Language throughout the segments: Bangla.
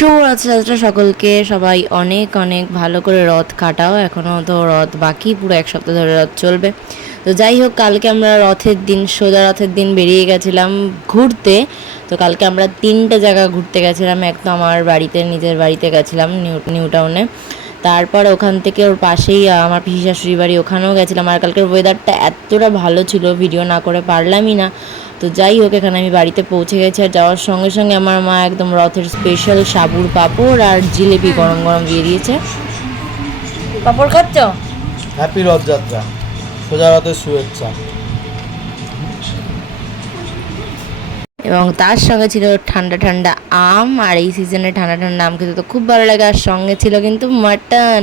শুভ রথযাত্রা সকলকে। সবাই অনেক অনেক ভালো করে রথ কাটাও। এখনও তো রথ বাকি, পুরো এক সপ্তাহ ধরে রথ চলবে। তো যাই হোক, কালকে আমরা রথের দিন, সোজা রথের দিন বেরিয়ে গেছিলাম ঘুরতে। তো কালকে আমরা তিনটে জায়গা ঘুরতে গেছিলাম। এক তো আমার বাড়িতে, নিজের বাড়িতে গেছিলাম, নিউ নিউ টাউনে। তারপর ওখান থেকে ওর পাশেই আমার পিসি শাশুড়ি বাড়ি ওখানেও গেছিলাম। আর কালকের ওয়েদারটা এতটা ভালো ছিল ভিডিও না করে পারলামই না। তো যাই হোক এখানে আমি বাড়িতে পৌঁছে গেছি আর যাওয়ার সঙ্গে সঙ্গে আমার মা একদম রথের স্পেশাল সাবুর পাপড় আর জিলেপি গরম গরম দিয়ে দিয়েছে। পাপড় খাচ্ছ? হ্যাপি রথযাত্রা। সোজা রথের শুভেচ্ছা। এবং তার সঙ্গে ছিল ঠান্ডা ঠান্ডা আম, আর এই সিজনে ঠান্ডা ঠান্ডা আম খেতে তো খুব ভালো লাগে। আর সঙ্গে ছিল কিন্তু মাটন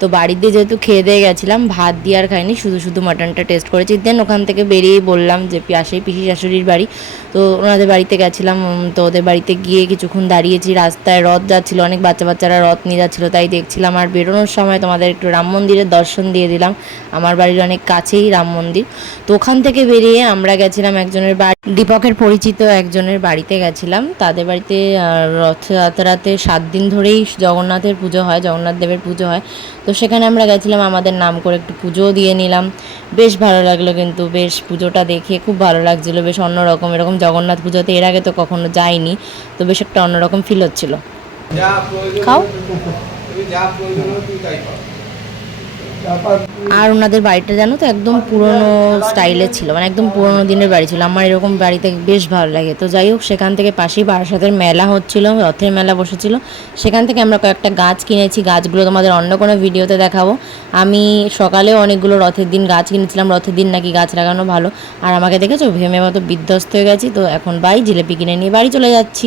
তো বাড়িতে যেহেতু খেয়ে দিয়ে গেছিলাম, ভাত দিয়ে আর খাইনি, শুধু শুধু মাটনটা টেস্ট করেছি। দেন ওখান থেকে বেরিয়েই বললাম যে পাশেই পিসি শাশুড়ির বাড়ি। তো ওনাদের বাড়িতে গেছিলাম তো ওদের বাড়িতে গিয়ে কিছুক্ষণ দাঁড়িয়েছি। রাস্তায় রথ যাচ্ছিল, অনেক বাচ্চা বাচ্চারা রথ নিয়ে যাচ্ছিল, তাই দেখছিলাম। আর বেরোনোর সময় তোমাদের একটু রাম মন্দিরের দর্শন দিয়ে দিলাম। আমার বাড়ির অনেক কাছেই রাম মন্দির। তো ওখান থেকে বেরিয়ে আমরা গেছিলাম একজনের বাড়ি। দীপকের পরিচিত একজনের বাড়িতে গেছিলাম। তাদের বাড়িতে রথযাত্রাতে সাত দিন ধরেই জগন্নাথের পুজো হয় জগন্নাথ দেবের পুজো হয়। তো সেখানে আমরা গেছিলাম আমাদের নাম করে একটু পুজোও দিয়ে নিলাম। বেশ ভালো লাগল কিন্তু বেশ পুজোটা দেখে খুব ভালো লাগছিল বেশ অন্যরকম এরকম জগন্নাথ পুজোতে এর আগে তো কখনো যাইনি তো বেশ একটা অন্যরকম ফিল হচ্ছিল। খাও। আর ওনাদের বাড়িটা জানো তো, একদম পুরনো স্টাইলের ছিল মানে একদম পুরনো দিনের বাড়ি ছিল। আমার এরকম বাড়িতে বেশ ভালো লাগে। তো যাই হোক, সেখান থেকে পাশেই বারাসাতের মেলা হচ্ছিল, রথের মেলা বসেছিল। সেখান থেকে আমরা কয়েকটা গাছ কিনেছি। গাছগুলো তোমাদের অন্য কোনো ভিডিওতে দেখাবো। আমি সকালেও অনেকগুলো রথের দিন গাছ কিনেছিলাম। রথের দিন নাকি গাছ লাগানো ভালো। আর আমাকে দেখেছ? ভেমে মতো বিধ্বস্ত হয়ে গেছি। তো এখন বাই, জিলেপি কিনে নিয়ে বাড়ি চলে যাচ্ছি।